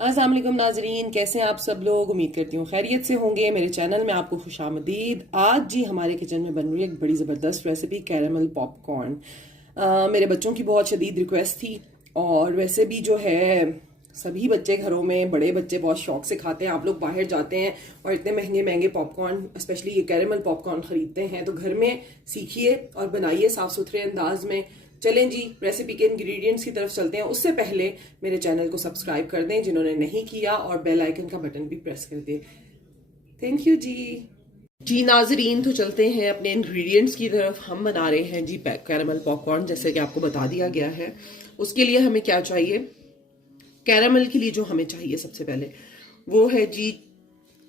अस्सलाम वालेकुम नाजरीन, कैसे हैं आप सब लोग। उम्मीद करती हूँ खैरियत से होंगे। मेरे चैनल में आपको खुशामदीद। आज जी हमारे किचन में बन रही है एक बड़ी ज़बरदस्त रेसिपी, कैरेमल पॉपकॉर्न। मेरे बच्चों की बहुत शदीद रिक्वेस्ट थी और वैसे भी जो है सभी बच्चे घरों में, बड़े बच्चे बहुत शौक से खाते हैं। आप लोग बाहर जाते हैं और इतने महंगे महंगे पॉपकॉर्न, स्पेशली ये कैरेमल पॉपकॉर्न खरीदते हैं, तो घर में सीखिए और बनाइए साफ सुथरे अंदाज में। चलें जी रेसिपी के इंग्रेडिएंट्स की तरफ चलते हैं। उससे पहले मेरे चैनल को सब्सक्राइब कर दें जिन्होंने नहीं किया, और बेल आइकन का बटन भी प्रेस कर दें। थैंक यू जी। जी नाजरीन, तो चलते हैं अपने इंग्रेडिएंट्स की तरफ। हम बना रहे हैं जी कैरेमल पॉपकॉर्न, जैसे कि आपको बता दिया गया है। उसके लिए हमें क्या चाहिए, कैरेमल के लिए जो हमें चाहिए सबसे पहले वो है जी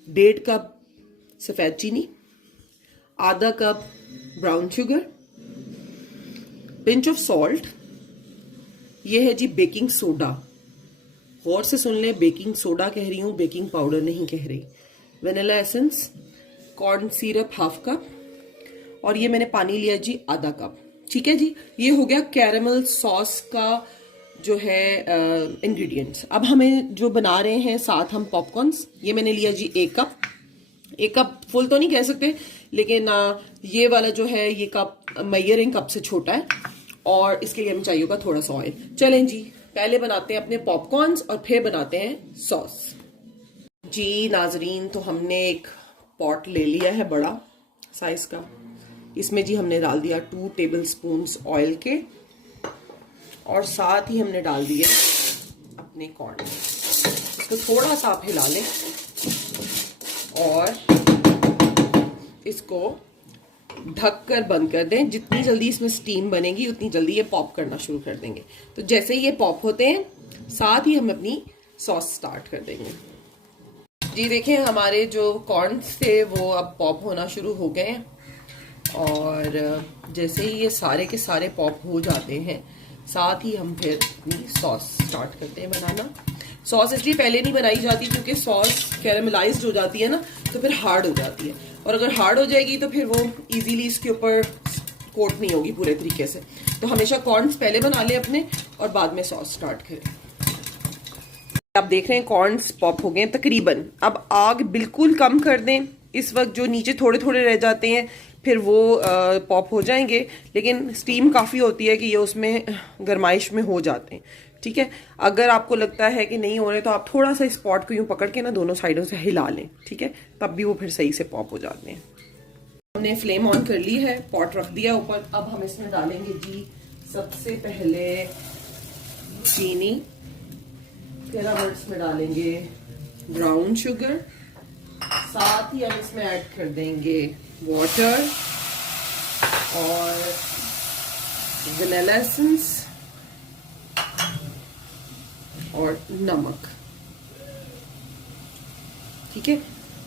1.5 कप सफ़ेद चीनी, आधा cup brown sugar, pinch of salt, ये है जी बेकिंग सोडा। गौर से सुन लें, बेकिंग सोडा कह रही हूं, बेकिंग पाउडर नहीं कह रही। Vanilla essence, corn syrup half cup, और ये मैंने पानी लिया जी आधा कप। ठीक है जी, ये हो गया कैरेमल सॉस का जो है इंग्रेडिएंट्स। अब हमें जो बना रहे हैं साथ हम पॉपकॉर्न्स, ये मैंने लिया जी 1 कप। 1 कप फुल तो नहीं कह सकते, लेकिन ये वाला जो है ये कप मेजरिंग कप से छोटा है, और इसके लिए हमें चाहिए होगा थोड़ा सा ऑयल। चलें जी, पहले बनाते हैं अपने पॉपकॉर्न्स और फिर बनाते हैं सॉस। जी नाजरीन, तो हमने एक पॉट ले लिया है बड़ा साइज का। इसमें जी हमने डाल दिया 2 टेबल स्पून ऑयल के, और साथ ही हमने डाल दिए अपने कॉर्न। इसको थोड़ा सा आप हिला लें और इसको ढक कर बंद कर दें। जितनी जल्दी इसमें स्टीम बनेगी उतनी जल्दी ये पॉप करना शुरू कर देंगे। तो जैसे ही ये पॉप होते हैं साथ ही हम अपनी सॉस स्टार्ट कर देंगे। जी देखें, हमारे जो कॉर्न्स थे वो अब पॉप होना शुरू हो गए हैं, और जैसे ही ये सारे के सारे पॉप हो जाते हैं साथ ही हम फिर अपनी सॉस स्टार्ट करते हैं बनाना। सॉस इसलिए पहले नहीं बनाई जाती क्योंकि सॉस कैरेमलाइज्ड हो जाती है ना, तो फिर हार्ड हो जाती है, और अगर हार्ड हो जाएगी तो फिर वो इजीली इसके ऊपर कोट नहीं होगी पूरे तरीके से। तो हमेशा कॉर्न्स पहले बना लें अपने और बाद में सॉस स्टार्ट करें। आप देख रहे हैं कॉर्न्स पॉप हो गए तकरीबन। अब आग बिल्कुल कम कर दें। इस वक्त जो नीचे थोड़े थोड़े रह जाते हैं फिर वो पॉप हो जाएंगे, लेकिन स्टीम काफ़ी होती है कि ये उसमें गर्माइश में हो जाते हैं। ठीक है, अगर आपको लगता है कि नहीं हो रहे तो आप थोड़ा सा इस पॉट को यूं पकड़ के ना दोनों साइडों से हिला लें। ठीक है, तब भी वो फिर सही से पॉप हो जाते हैं। हमने फ्लेम ऑन कर ली है, पॉट रख दिया ऊपर। अब हम इसमें डालेंगे जी सबसे पहले चीनी, फिर हम इसमें डालेंगे ब्राउन शुगर, साथ ही हम इसमें ऐड कर देंगे वाटर और वनीला एसेंस और नमक। ठीक है,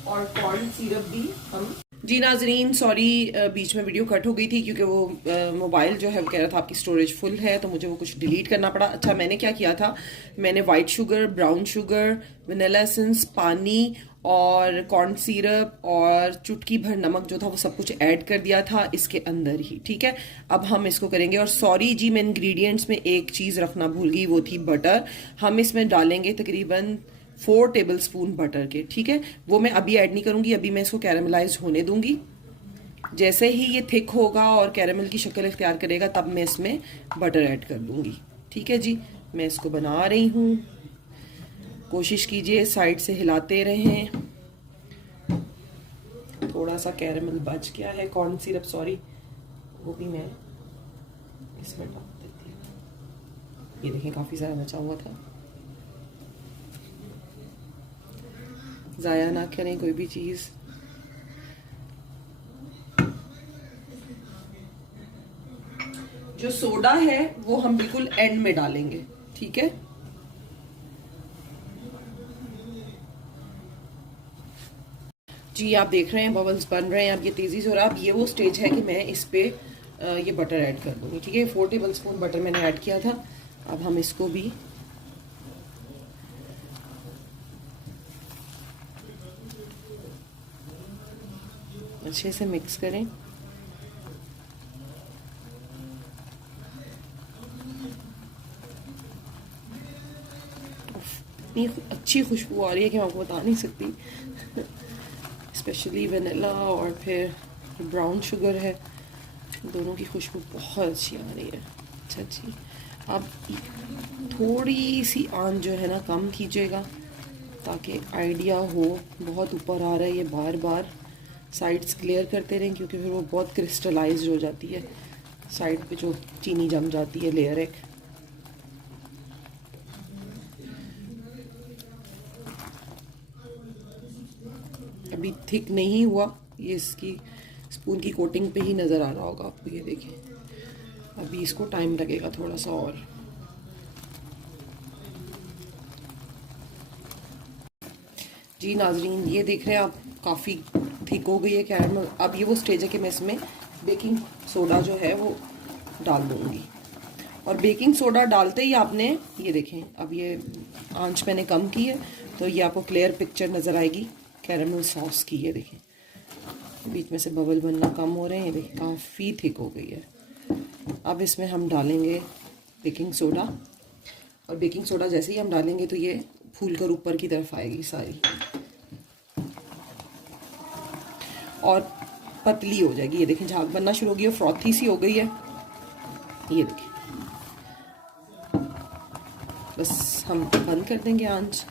और कॉर्न सिरप भी हम। जी नाजरीन, सॉरी बीच में वीडियो कट हो गई थी क्योंकि वो मोबाइल जो है वो कह रहा था आपकी स्टोरेज फुल है, तो मुझे वो कुछ डिलीट करना पड़ा। अच्छा, मैंने क्या किया था, मैंने white sugar, brown sugar, vanilla essence, पानी और कॉर्न सिरप और चुटकी भर नमक जो था वो सब कुछ ऐड कर दिया था इसके अंदर ही। ठीक है, अब हम इसको करेंगे। और सॉरी जी, मैं इंग्रेडिएंट्स में एक चीज़ रखना भूल गई, वो थी बटर। हम इसमें डालेंगे तकरीबन 4 टेबल स्पून बटर के। ठीक है, वो मैं अभी ऐड नहीं करूंगी, अभी मैं इसको कैरेमलाइज होने दूंगी। जैसे ही ये थिक होगा और कैरेमल की शक्ल इख्तियार करेगा तब मैं इसमें बटर ऐड कर दूंगी। ठीक है जी, मैं इसको बना रही हूँ। कोशिश कीजिए साइड से हिलाते रहें। थोड़ा सा कैरेमल बच गया है, कॉर्न सिरप सॉरी, वो भी मैं इसमें डाल देती हूँ। ये देखें, काफ़ी सारा बचा हुआ था। ज़ाया ना करें कोई भी चीज़। जो सोडा है वो हम बिल्कुल एंड में डालेंगे। ठीक है, जी आप देख रहे हैं बबल्स बन रहे हैं, अब ये तेजी से हो रहा है। अब ये वो स्टेज है कि मैं इस पे ये बटर ऐड कर दूंगी। ठीक है, 4 टेबल स्पून बटर मैंने ऐड किया था। अब हम इसको भी अच्छे से मिक्स करें। इतनी अच्छी खुशबू आ रही है कि मैं आपको बता नहीं सकती। स्पेशली वनीला और फिर ब्राउन शुगर है, दोनों की खुशबू बहुत अच्छी आ रही है। अच्छा जी, अब थोड़ी सी आंच जो है ना कम कीजिएगा ताकि आइडिया हो। बहुत ऊपर आ रहा है ये, बार बार साइड्स क्लियर करते रहें क्योंकि फिर वो बहुत क्रिस्टलाइज्ड हो जाती है, साइड पे जो चीनी जम जाती है लेयर एक। अभी थिक नहीं हुआ, ये इसकी स्पून की कोटिंग पे ही नज़र आ रहा होगा आपको, ये देखिए। अभी इसको टाइम लगेगा थोड़ा सा और। जी नाजरीन, ये देख रहे हैं आप, काफ़ी थिक हो गई है कैरमल। अब ये वो स्टेज है कि मैं इसमें बेकिंग सोडा जो है वो डाल दूँगी। और बेकिंग सोडा डालते ही आपने, ये देखें अब ये आंच मैंने कम की है तो ये आपको क्लियर पिक्चर नज़र आएगी कैरमल सॉस की। ये देखें बीच में से बबल बनना कम हो रहे हैं, ये देखिए काफ़ी थिक हो गई है। अब इसमें हम डालेंगे बेकिंग सोडा, और बेकिंग सोडा जैसे ही हम डालेंगे तो ये फूल कर ऊपर की तरफ आएगी सारी और पतली हो जाएगी। ये देखें झाग बनना शुरू हो गई है, फ्रॉथी सी हो गई है। ये देखिए, बस हम बंद कर देंगे आंच।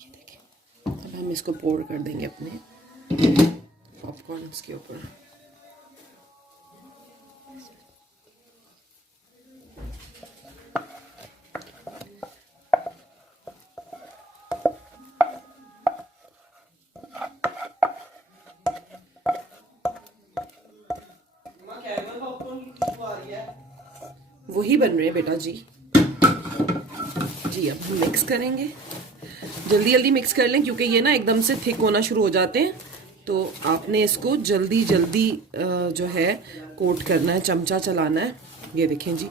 ये देखिए, अब हम इसको पोर कर देंगे अपने पॉपकॉर्न्स के ऊपर। वही बन रहे हैं बेटा जी। जी अब हम मिक्स करेंगे, जल्दी जल्दी मिक्स कर लें क्योंकि ये ना एकदम से थिक होना शुरू हो जाते हैं, तो आपने इसको जल्दी जल्दी जो है कोट करना है, चमचा चलाना है। ये देखें जी,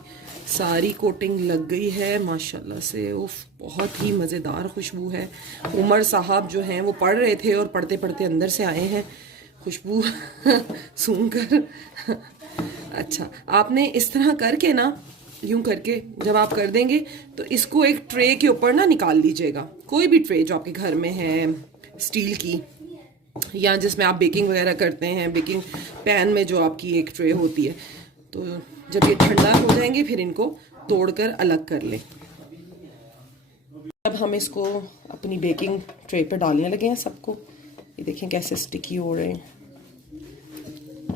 सारी कोटिंग लग गई है माशाल्लाह से। उफ, बहुत ही मज़ेदार खुशबू है। उमर साहब जो हैं वो पढ़ रहे थे और पढ़ते पढ़ते अंदर से आए हैं खुशबू सूंघकर। अच्छा, आपने इस तरह करके ना, यूं करके जब आप कर देंगे तो इसको एक ट्रे के ऊपर ना निकाल लीजिएगा। कोई भी ट्रे जो आपके घर में है, स्टील की या जिसमें आप बेकिंग वगैरह करते हैं, बेकिंग पैन में जो आपकी एक ट्रे होती है, तो जब ये ठंडा हो जाएंगे फिर इनको तोड़कर अलग कर लें। अब हम इसको अपनी बेकिंग ट्रे पे डालने लगे हैं सबको। ये देखें कैसे स्टिकी हो रहे हैं,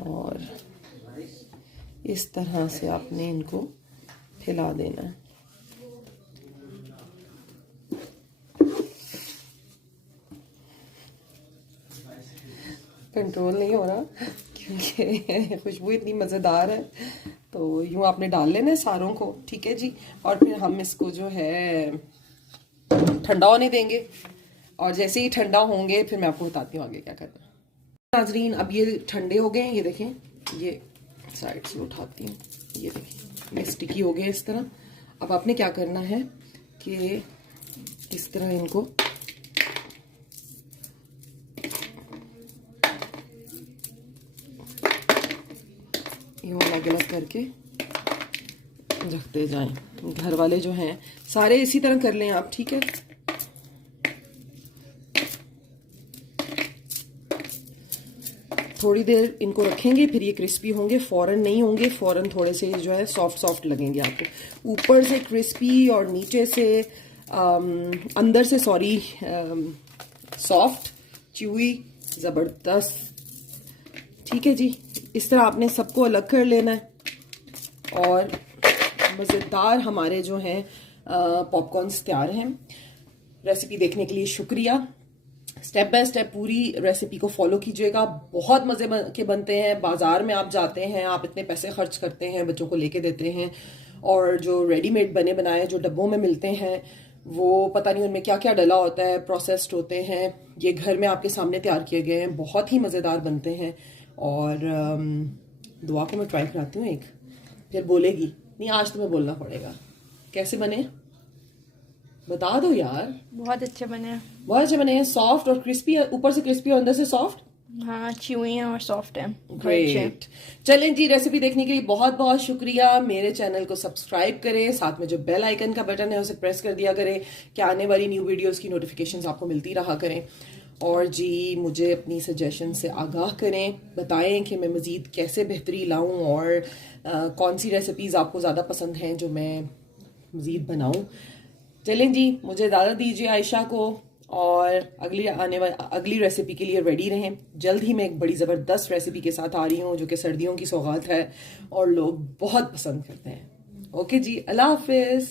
और इस तरह से आपने इनको फैला देना है। कंट्रोल नहीं हो रहा क्योंकि खुशबू इतनी मज़ेदार है, तो यूँ आपने डाल लेना है सारों को, ठीक है जी। और फिर हम इसको जो है ठंडा होने देंगे, और जैसे ही ठंडा होंगे फिर मैं आपको बताती हूँ आगे क्या करना है। नाजरीन, अब ये ठंडे हो गए, ये देखें, ये साइड से उठाती हूँ, ये देखें ये स्टिकी हो गए इस तरह। अब आपने क्या करना है कि इस तरह इनको यूँ अलग अलग करके रखते जाएं। घर वाले जो हैं सारे इसी तरह कर लें आप, ठीक है। थोड़ी देर इनको रखेंगे, फिर ये क्रिस्पी होंगे, फ़ौरन नहीं होंगे, फ़ौरन थोड़े से जो है सॉफ्ट सॉफ्ट लगेंगे आपको। ऊपर से क्रिस्पी और नीचे से अंदर से सॉफ्ट च्यूई, ज़बरदस्त। ठीक है जी, इस तरह आपने सबको अलग कर लेना है। और मज़ेदार हमारे जो हैं पॉपकॉर्न्स तैयार हैं। रेसिपी देखने के लिए शुक्रिया। स्टेप बाय स्टेप पूरी रेसिपी को फॉलो कीजिएगा, बहुत मज़े के बनते हैं। बाज़ार में आप जाते हैं, आप इतने पैसे खर्च करते हैं, बच्चों को लेके देते हैं, और जो रेडीमेड बने बनाए जो डब्बों में मिलते हैं वो पता नहीं उनमें क्या क्या डला होता है, प्रोसेस्ड होते हैं। ये घर में आपके सामने तैयार किए गए हैं, बहुत ही मज़ेदार बनते हैं। और दुआ को मैं ट्राई कराती हूँ एक, फिर बोलेगी नहीं आज तुम्हें बोलना पड़ेगा। कैसे बने बता दो यार। बहुत अच्छे बने हैं, बहुत अच्छे बने हैं, सॉफ्ट और क्रिस्पी, ऊपर से क्रिस्पी और अंदर से सॉफ्ट। हाँ, च्यूई हैं और सॉफ्ट हैं। ग्रेट। चलें जी, रेसिपी देखने के लिए बहुत बहुत शुक्रिया। मेरे चैनल को सब्सक्राइब करें, साथ में जो बेल आइकन का बटन है उसे प्रेस कर दिया करें कि आने वाली न्यू वीडियोस की नोटिफिकेशंस आपको मिलती रहा करें। और जी मुझे अपनी सजेशन से आगाह करें, बताएं कि मैं मज़ीद कैसे बेहतरी लाऊं और कौन सी रेसिपीज़ आपको ज़्यादा पसंद हैं जो मैं मज़ीद बनाऊं। चलें जी, मुझे इजाज़त दीजिए आयशा को, और अगली रेसिपी के लिए रेडी रहें। जल्द ही मैं एक बड़ी ज़बरदस्त रेसिपी के साथ आ रही हूँ जो कि सर्दियों की सौगात है और लोग बहुत पसंद करते हैं। ओके जी, अल्लाह हाफिज़।